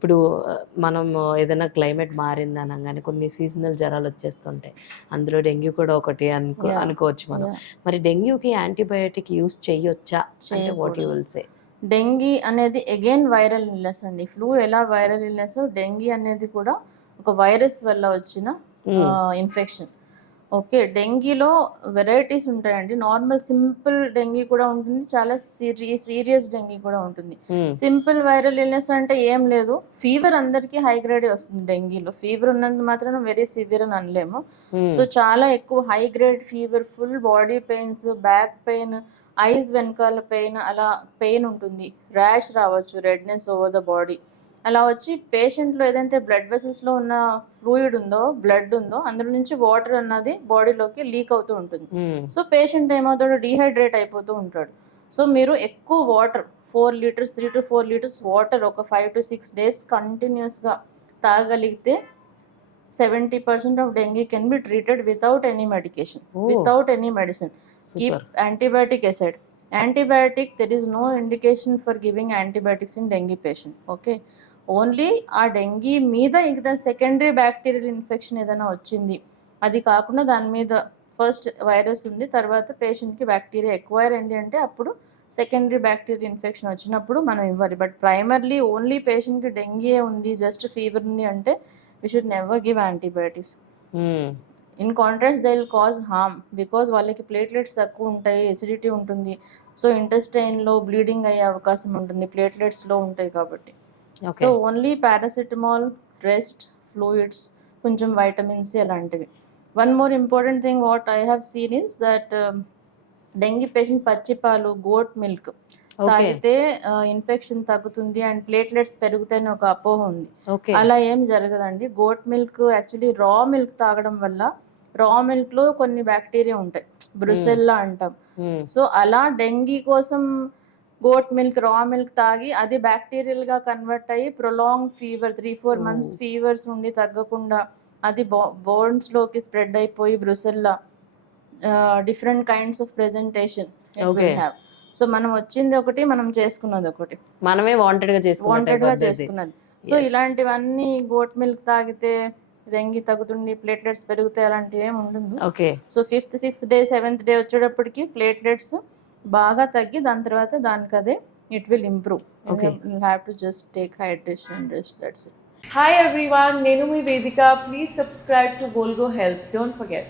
ఇప్పుడు మనం ఏదైనా క్లైమేట్ మారింది అనగానే కొన్ని సీజనల్ జ్వరాలు వచ్చేస్తుంటాయి. అందులో డెంగ్యూ కూడా ఒకటి యాహ్! అనుకోవచ్చు మనం. యాహ్! మరి డెంగ్యూకి యాంటీబయోటిక్ యూజ్ చేయొచ్చా? అంటే వాట్ యూ చేయకూడదు. Will say? డెంగీ అనేది అగైన్ వైరల్ ఇల్నెస్ అండి. ఫ్లూ ఎలా వైరల్ ఇల్నెసో డెంగీ అనేది కూడా ఒక వైరస్ వల్ల వచ్చిన హ్మ్. ఇన్ఫెక్షన్. ఓకే. డెంగీలో వెరైటీస్ ఉంటాయండి. నార్మల్ సింపుల్ డెంగీ కూడా ఉంటుంది. చాలా సీరియస్ డెంగీ కూడా ఉంటుంది. హ్మ్. సింపుల్ వైరల్ ఇల్నెస్ అంటే ఏం లేదు. ఫీవర్ అందరికీ హై గ్రేడే వస్తుంది డెంగీలో. ఫీవర్ ఉన్నంత మాత్రాన వెరీ సివియర్ అని అనలేము. హ్మ్. సో, చాలా ఎక్కువ high grade fever, full body pains, back pain, ice వెనకాల పెయిన్, అలా పెయిన్ ఉంటుంది. ర్యాష్ రావచ్చు, రెడ్‌నెస్ ఓవర్ ద బాడీ. అలా వచ్చి పేషెంట్‌లో ఏదైతే బ్లడ్ వెసెల్స్‌లో ఉన్న ఫ్లూయిడ్ ఉందో, బ్లడ్ ఉందో, అందులో నుంచి వాటర్ అన్నది బాడీలోకి లీక్ అవుతూ ఉంటుంది. హ్మ్. సో, పేషెంట్ ఏమవుతాడు, డీహైడ్రేట్ అయిపోతూ ఉంటాడు. సో, మీరు ఎక్కువ వాటర్ 4 లీటర్స్, 3-4 లీటర్స్ వాటర్ ఒక 5-6 డేస్ కంటిన్యూయస్‌గా తాగగలిగితే 70% of dengue can be treated without any medication, Oh. without any medicine. Keep Super. antibiotic aside. Antibiotic, there is no indication for giving antibiotics in dengue patient. Okay. Only ఆ dengue మీద ఇంకా secondary bacterial infection ఏదైనా వచ్చింది, అది కాకుండా దాని మీద first virus ఉంది, తర్వాత పేషెంట్కి బ్యాక్టీరియా ఎక్వైర్ అయింది అంటే అప్పుడు సెకండరీ బ్యాక్టీరియల్ ఇన్ఫెక్షన్ వచ్చినప్పుడు మనం ఇవ్వాలి. బట్ ప్రైమర్లీ ఓన్లీ పేషెంట్కి డెంగీ ఉంది, జస్ట్ ఫీవర్ ఉంది అంటే we should never give antibiotics. In contrast they will cause harm because వాళ్ళకి ప్లేట్లెట్స్ తక్కువ ఉంటాయి, ఎసిడిటీ ఉంటుంది. సో, ఇంటెస్టైన్లో బ్లీడింగ్ అయ్యే అవకాశం ఉంటుంది, ప్లేట్లెట్స్లో ఉంటాయి కాబట్టి. So, only paracetamol, rest, fluids, కొంచెం వైటమిన్ సి అలాంటివి. One more important thing what I have seen is that dengue patient పచ్చిపాలు, గోట్ మిల్క్ తాగితే ఇన్ఫెక్షన్ తగ్గుతుంది అండ్ ప్లేట్లెట్స్ పెరుగుతాయని ఒక అపోహ ఉంది. అలా ఏం జరగదండి. Goat milk actually raw milk తాగడం వల్ల రా మిల్క్ లో కొన్ని బ్యాక్టీరియా ఉంటాయి, బ్రుసెల్లా అంటాం. సో, అలా డెంగీ కోసం గోట్ మిల్క్, రా మిల్క్ తాగి అది బ్యాక్టీరియల్ గా కన్వర్ట్ అయ్యి ప్రొలాంగ్ ఫీవర్ 3-4 months ఫీవర్స్ ఉండి తగ్గకుండా అది బోన్స్ లోకి స్ప్రెడ్ అయిపోయి Brucella, different kinds of presentation it will have. So, మనం వచ్చింది ఒకటి, మనం చేసుకున్నది ఒకటి, మనమే వాంటెడ్ గా చేసుకున్నది. సో, ఇలాంటివన్నీ గోట్ మిల్క్ తాగితే డెంగీ తగ్గుతుంది, ప్లేట్లెట్స్ పెరుగుతాయి, అలాంటివి ఏమి ఉండదు. So, 5th, 6th day, 7th day వచ్చేటప్పటికి ప్లేట్లెట్స్ బాగా తగ్గి దాని తర్వాత దానికదే it will improve. You have to just take hydration and rest, that's it. Hi everyone, Nenu mi Vedika. Please subscribe to Volgo Health. Don't forget.